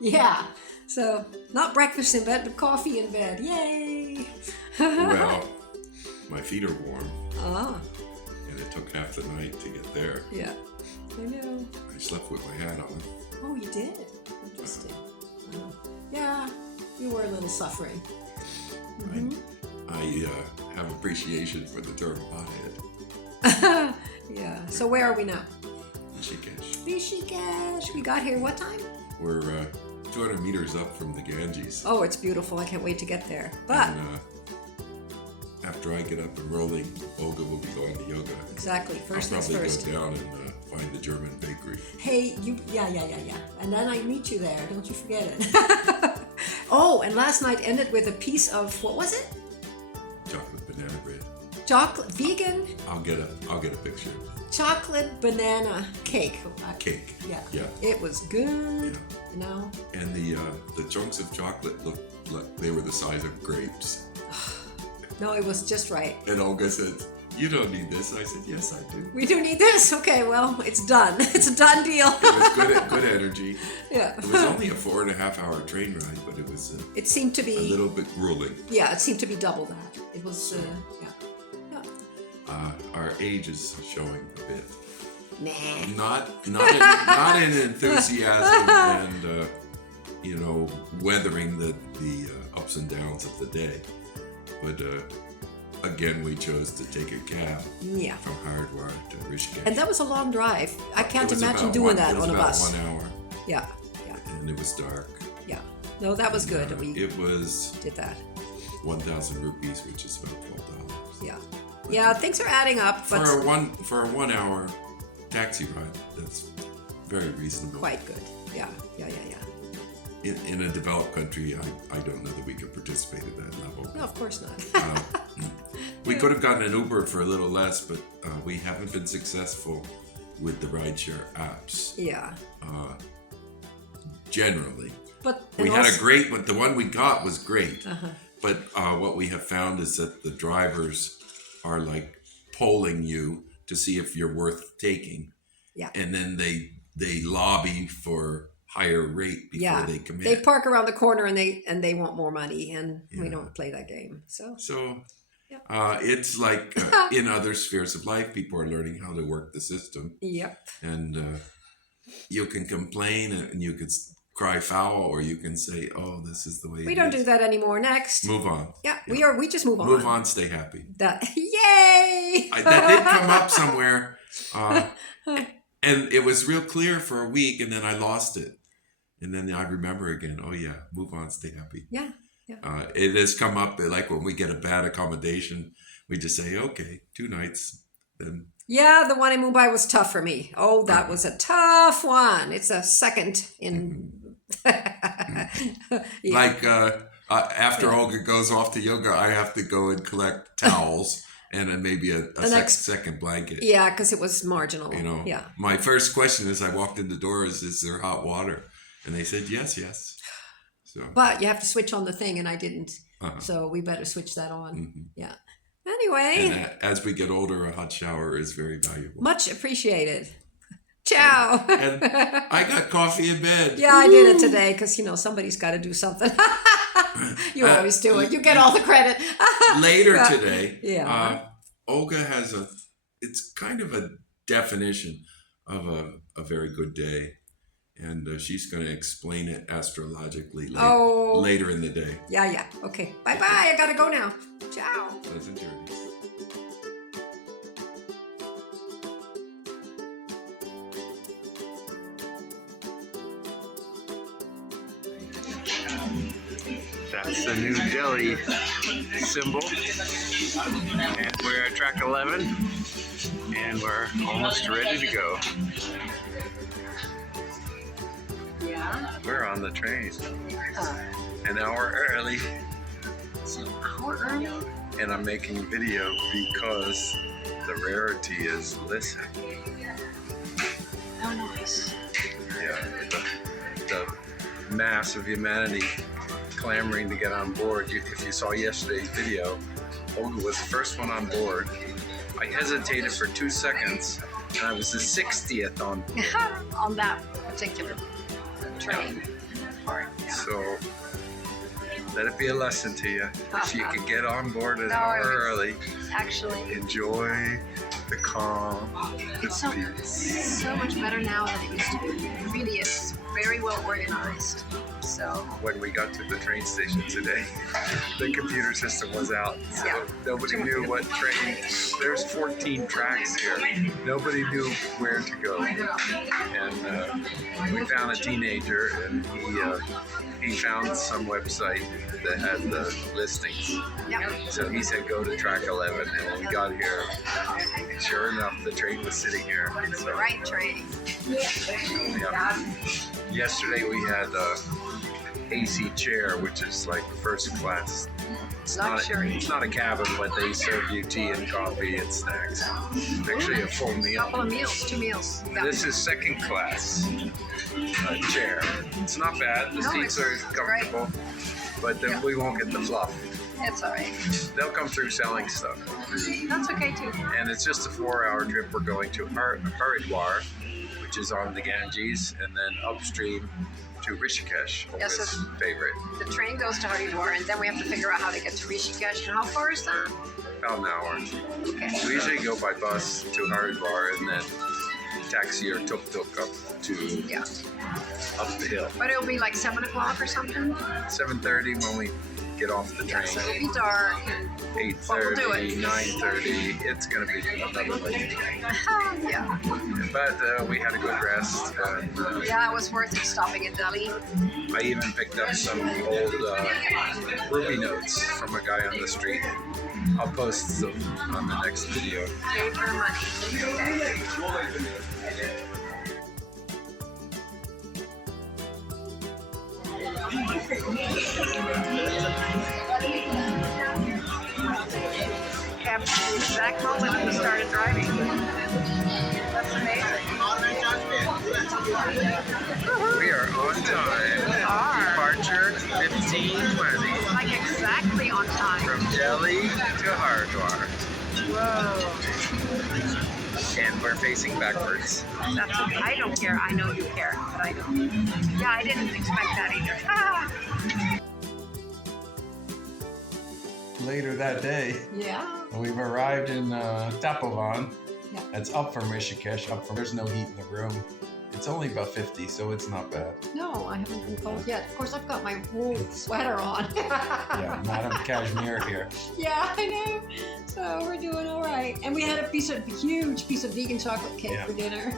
Yeah. So not breakfast in bed, but coffee in bed. Yay! Well, my feet are warm, Ah, and it took half the night to get there. yeah. I know. I slept with my hat on. Oh, you did? Interesting. Yeah, you were a little suffering. Mhm. I have appreciation for the term hothead. Yeah. So where are we now? Rishikesh. Rishikesh. We got here what time? We're 200 meters up from the Ganges. Oh, it's beautiful. I can't wait to get there. But And, after I get up and rolling, Olga will be going to yoga. exactly. First I'll things probably first. go down and find the German bakery. Hey, you. Yeah. And then I meet you there. Don't you forget it. Oh, and last night ended with a piece of what was it? Chocolate banana bread. Chocolate vegan I'll get a picture. chocolate banana cake. Cake. Yeah. Yeah. It was good. Yeah. You know. And the chunks of chocolate looked like they were the size of grapes. No, it was just right. And Olga said, "You don't need this." I said, "Yes, I do." We do need this. Okay, well, it's done. It's a done deal. It was good energy. Yeah. It was only a 4.5-hour train ride, but it was It seemed to a be. little bit grueling. Yeah, it seemed to be double that. It was. Yeah. Our age is showing a bit. Nah. Not in enthusiasm and weathering the ups and downs of the day, but again we chose to take a cab Yeah. from Hardwar to Rishikesh. And that was a long drive. I can't It was imagine about doing one- that it was on a about bus. 1 hour, Yeah. Yeah. and it was dark. Yeah. No, that was good that we It was did that. 1,000 rupees, which is about $12. Yeah. Yeah, things are adding up, but For a 1 hour taxi ride, that's very reasonable. quite good. Yeah. In a developed country, I don't know that we could participate at that level. No, of course not. We could have gotten an Uber for a little less, but we haven't been successful with the rideshare apps Yeah. generally. But We and had a also- great one. The one we got was great, Uh-huh. but what we have found is that the drivers are like polling you to see if you're worth taking. Yeah. And then they lobby for higher rate before Yeah. they commit. They park around the corner and they want more money, and we Yeah. don't play that game. So So Yeah. it's like in other spheres of life, people are learning how to work the system, yep. and you can complain and you can cry foul, or you can say, "Oh, this is the way." We it don't is." do that anymore. Next. Move on. Yeah, Yeah. we just move on. Move on. Stay happy. That yay! That did come up somewhere, and it was real clear for a week, and then I lost it, and then I remember again. Oh yeah, move on. Stay happy. Yeah. It has come up like when we get a bad accommodation, we just say, "Okay, 2 nights." Then Yeah, the one in Mumbai was tough for me. Oh, that was a tough one. It's a second in. Yeah. like after Olga goes off to yoga, I have to go and collect towels and then maybe a second blanket. Yeah, because it was marginal. You know, Yeah. my first question as I walked in the door is there hot water? And they said, yes. So, But you have to switch on the thing, and I didn't. uh-huh. So we better switch that on. Mhm. Yeah. Anyway, And as we get older, a hot shower is very valuable. much appreciated. Ciao. And I got coffee in bed. Yeah, I did it today because, somebody's got to do something. You always do it. You get all the credit. Later Yeah. today, Yeah. Olga has it's kind of a definition of a very good day. And she's going to explain it astrologically later in the day. Yeah. Okay. Bye-bye. I got to go now. Ciao. Pleasant journeys. That's the New Delhi symbol. And we're at track 11, and we're almost ready to go. Yeah. We're on the train. An hour early. Hour early? And I'm making video because the rarity is listen. Oh, nice. Yeah, the mass of humanity clamoring to get on board. If you saw yesterday's video, Olga was the first one on board. I hesitated for 2 seconds, and I was the 60th on board. On that particular train. part. Yeah. So let it be a lesson to you. If you could get on board an No, hour it was- early, Actually, enjoy the calm, the it's so, peace. so much better now than it used to be. It really is. Very well organized. So, When we got to the train station today, the computer system was out. So Yeah. nobody knew what train. There's 14 tracks here. Nobody knew where to go. And we found a teenager, and he found some website that had the listings. yeah. So he said go to track 11, and when we got here, sure enough, the train was sitting here. So, Right train. yeah. Yesterday we had a AC chair, which is like first class. Luxury. It's not a cabin, but they serve you tea and coffee and snacks. Actually, a full meal. Couple of meals, 2 meals. Yeah. This is second class chair. It's not bad. The No, seats are it's comfortable, but then Yeah. we won't get the fluff. It's all right. They'll come through selling stuff. That's okay too. And it's just a 4-hour trip. We're going to Haridwar, which is on the Ganges, and then upstream to Rishikesh, Yes, Olga's favorite. The train goes to Haridwar, and then we have to figure out how to get to Rishikesh. And how far is that? About an hour. Okay. We usually go by bus to Haridwar and then taxi or tuk-tuk up Yeah. the hill. But it'll be like 7 o'clock or something. 7:30 when we get off the train. So it'll be dark. And, 8:30, But we'll do it. 9:30. It's gonna be another late train. yeah. But we had a good rest. And, Yeah, it was worth it stopping in Delhi. I even picked up some old ruby notes from a guy on the street. I'll post them on the next video. Gave her money. Okay. Kept the exact moment we started driving. That's amazing. We are on time. Are. Departure 15:20 Like exactly on time. from Delhi to Haridwar. Whoa. And we're facing backwards. That's okay. I don't care. I know you care, but I don't. Yeah, I didn't expect that either. Ah. Later that day, Yeah. we've arrived in Tapovan. Yeah. It's up from Rishikesh. There's no heat in the room. It's only about 50, so it's not bad. No, I haven't been cold yet. Of course, I've got my wool sweater on. Yeah, Madame Cashmere here. Yeah, I know. So we're doing all right. And we had a huge piece of vegan chocolate cake Yeah. for dinner.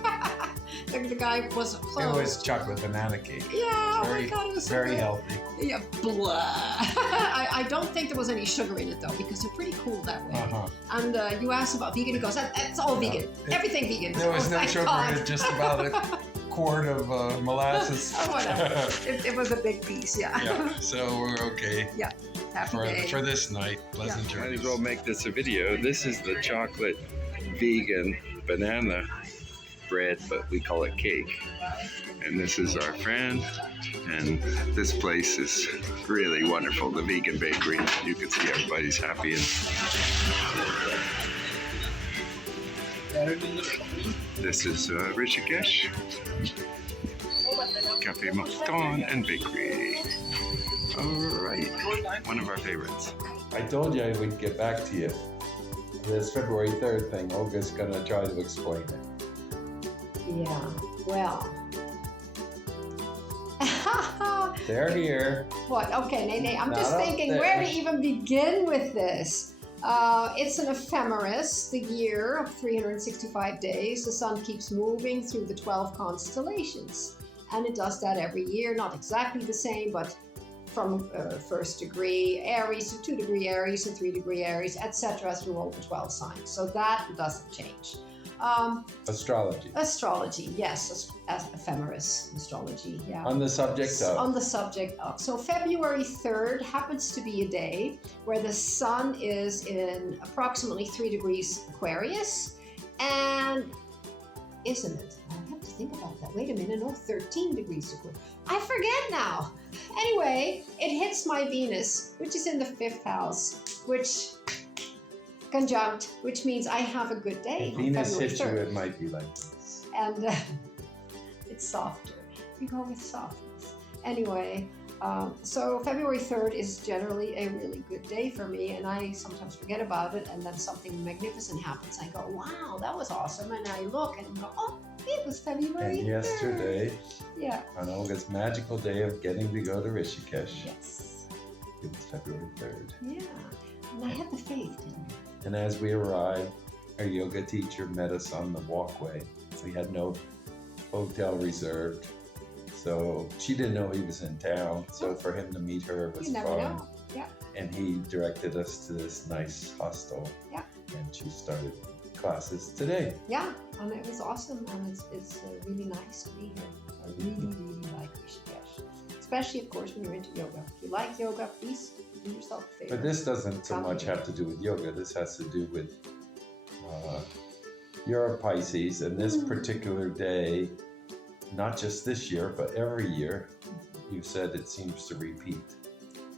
The guy wasn't It close. was chocolate banana cake. Yeah, oh my Very, God, it was so very good. healthy. Yeah, blah. I don't think there was any sugar in it though, because they're pretty cool that way. Uh-huh. And you ask about vegan, he goes, "That's all Yeah. vegan. Everything vegan." There was Oh, no thank sugar God. in it, just about a quart of molasses. Oh, whatever. It was a big piece, yeah. Yeah, so we're okay Happy day. for this night. Pleasant Might journey. as well make this a video. This is the chocolate vegan banana bread, but we call it cake. And this is our friend. And this place is really wonderful, the vegan bakery. You can see everybody's happy. And this is Rishikesh, Cafe Mafton and Bakery. All right, one of our favorites. I told you I would get back to you. This February 3rd thing, Olga's gonna try to explain it. Yeah, well. They're here. What? Okay, Nene, I'm just Not up thinking there. where to even begin with this. It's an ephemeris, the year of 365 days. The sun keeps moving through the 12 constellations. And it does that every year, not exactly the same, but from first degree Aries to 2 degree Aries and 3 degree Aries, etc. through all the 12 signs. So that doesn't change. Astrology. Astrology, yes, ephemeris astrology, yeah. On the subject of. On the subject of. So February 3rd happens to be a day where the sun is in approximately 3 degrees Aquarius. And isn't it? I have to think about that. Wait a minute, no, 13 degrees Aquarius. I forget now. Anyway, it hits my Venus, which is in the 5th house, which conjunct, which means I have a good day. If on Venus February hits you, 3rd. it might be like this. And it's softer. We go with softness. Anyway, so February 3rd is generally a really good day for me, and I sometimes forget about it, and then something magnificent happens. I go, wow, that was awesome, and I look and go, oh, it was February 3rd. And yesterday, Yeah. on Olga's magical day of getting to go to Rishikesh, Yes. it was February 3rd. Yeah. And I had the faith, didn't I? And as we arrived, our yoga teacher met us on the walkway. We had no hotel reserved. So she didn't know he was in town. So for him to meet her was You never fun. know. Yeah. And he directed us to this nice hostel. Yeah. And she started classes today. Yeah, and it was awesome, and it's really nice to be here. I really, really like Rishikesh. Especially, of course, when you're into yoga. If you like yoga, please do yourself a favor. But this doesn't so Come much here. have to do with yoga. This has to do with you're a Pisces, and this particular day, not just this year, but every year, you said it seems to repeat.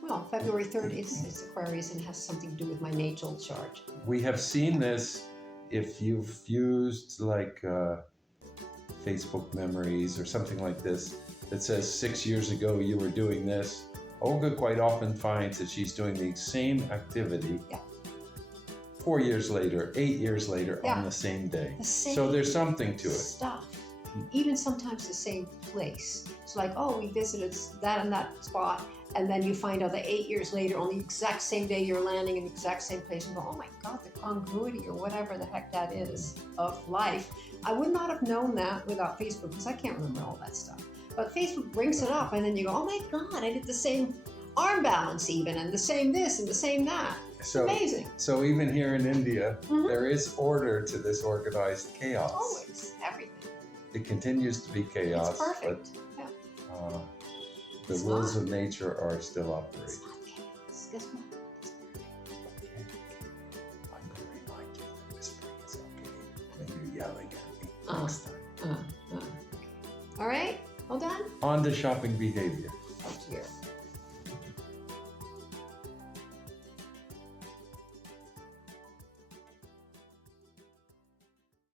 Well, February 3rd is Aquarius and has something to do with my natal chart. We have seen this if you've used like Facebook memories or something like this that says 6 years ago you were doing this. Olga quite often finds that she's doing the same activity 4 years later, 8 years later on the same day. The same So there's something to it. stuff. Even sometimes the same place. It's like, oh, we visited that and that spot, and then you find out that 8 years later, on the exact same day, you're landing in the exact same place, and go, oh my God, the congruity or whatever the heck that is of life. I would not have known that without Facebook, because I can't remember all that stuff. But Facebook brings it up, and then you go, oh my God, I did the same arm balance even, and the same this and the same that. So, Amazing. so even here in India, there is order to this organized chaos. Always, everything. It continues to be chaos. It's perfect. Yeah. But the It's rules not. of nature are still operating. It's not chaos. Guess what? It's perfect. I'm going to remind you that whispering is okay when you're yelling at me Uh. next time. Okay. All right, well done. On to shopping behavior.